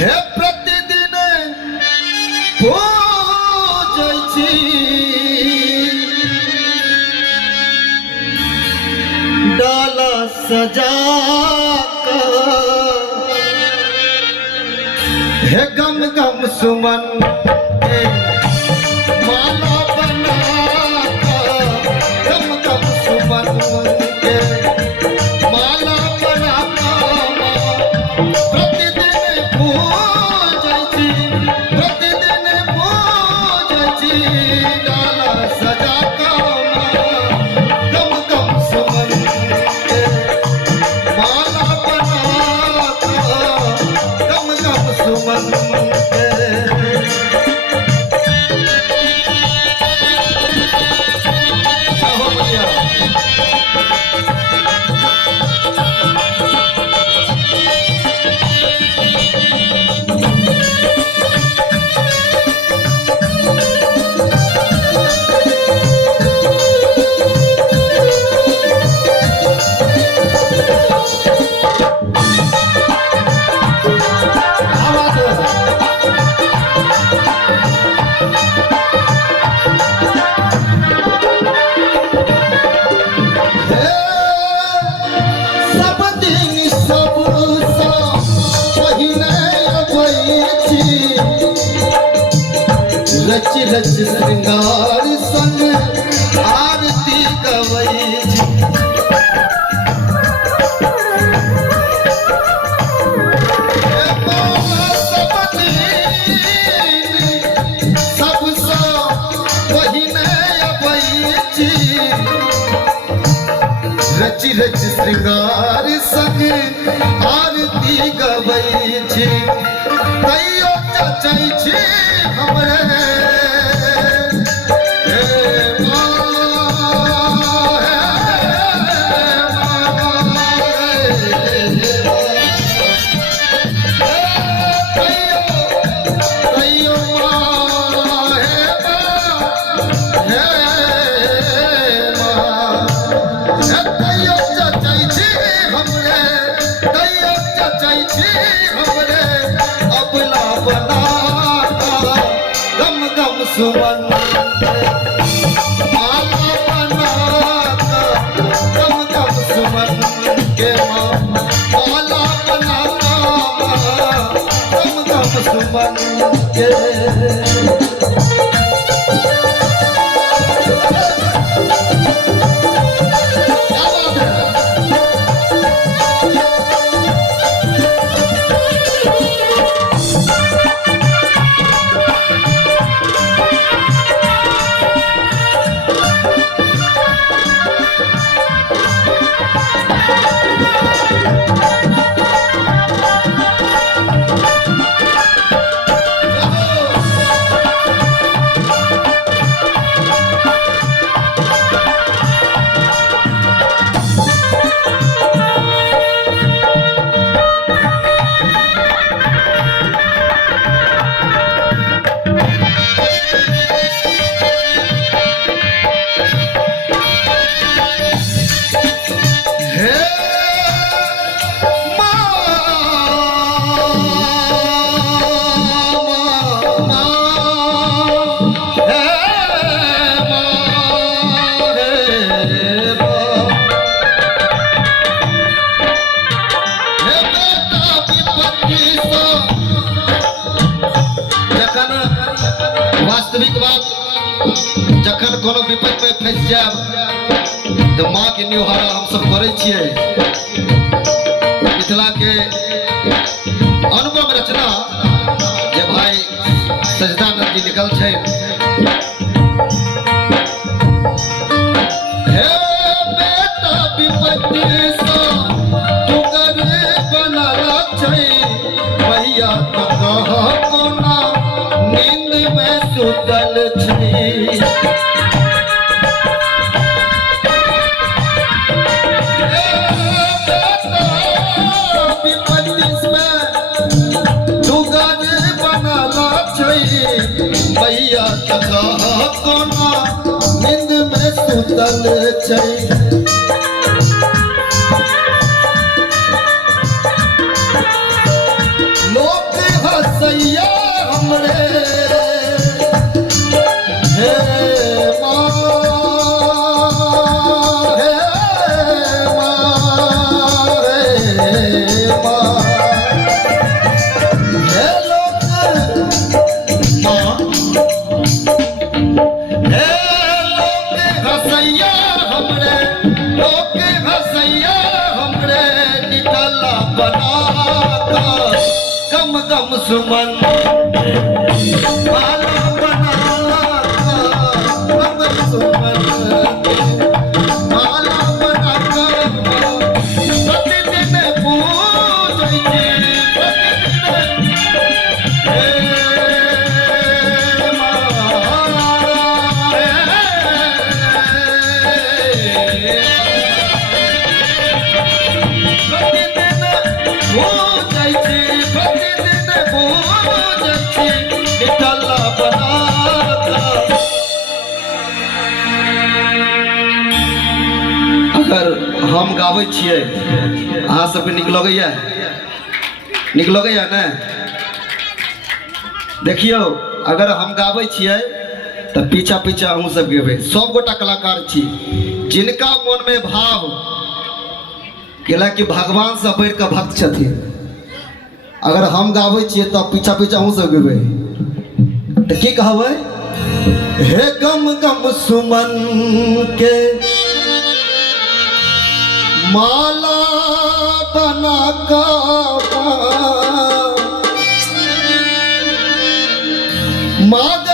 हे प्रतिदिन पूजै छी डाला सजा हे गम गम सुमन माला बना गम गम सुमन के माला बना प्रतिदिन पूजै छी डाला सजा गम गम सुमन के माला बना गम गम सुमन रच रच श्रृंगार संग आरती गवै छी सबसँ पहिने अबै छी रच रच श्रृंगार संग आरती गवै छी तैयो चचै छी हमरे सुमन माला बना गम गम सुमन के माला बना गम गम सुमन के वास्तविक बात जखन कोनो विपद में फंस जाब तो माँ के न्योहारा हम सब करे छिए मिथिला के अनुपम रचना जे भाई सजदानंद जी लिखल छै हे बेटा विपत्ति सँ तुगर बनल छै भैया तक कोना नींद में सुतल छी भैया तका कोना नींद में सुतल छै लोक का गम गम सुमन माला बना का गम गम सुमन माला बना का प्रतिदिन पूजै छी अगर हम गाबै छियै अहाँ सबके नीक लगैया ने देखियो अगर हम गाबै छियै तऽ पीछा पीछा अहूँ सब गेबै सब गोटा कलाकार छी जिनका मन में भाव केला कि भगवान से बढ़ के भक्त छथिन अगर हम गाबै छियै तऽ पीछा पीछा अहूँ सब गेबै तऽ की कहबै हे गम गम सुमन के माला बना का माग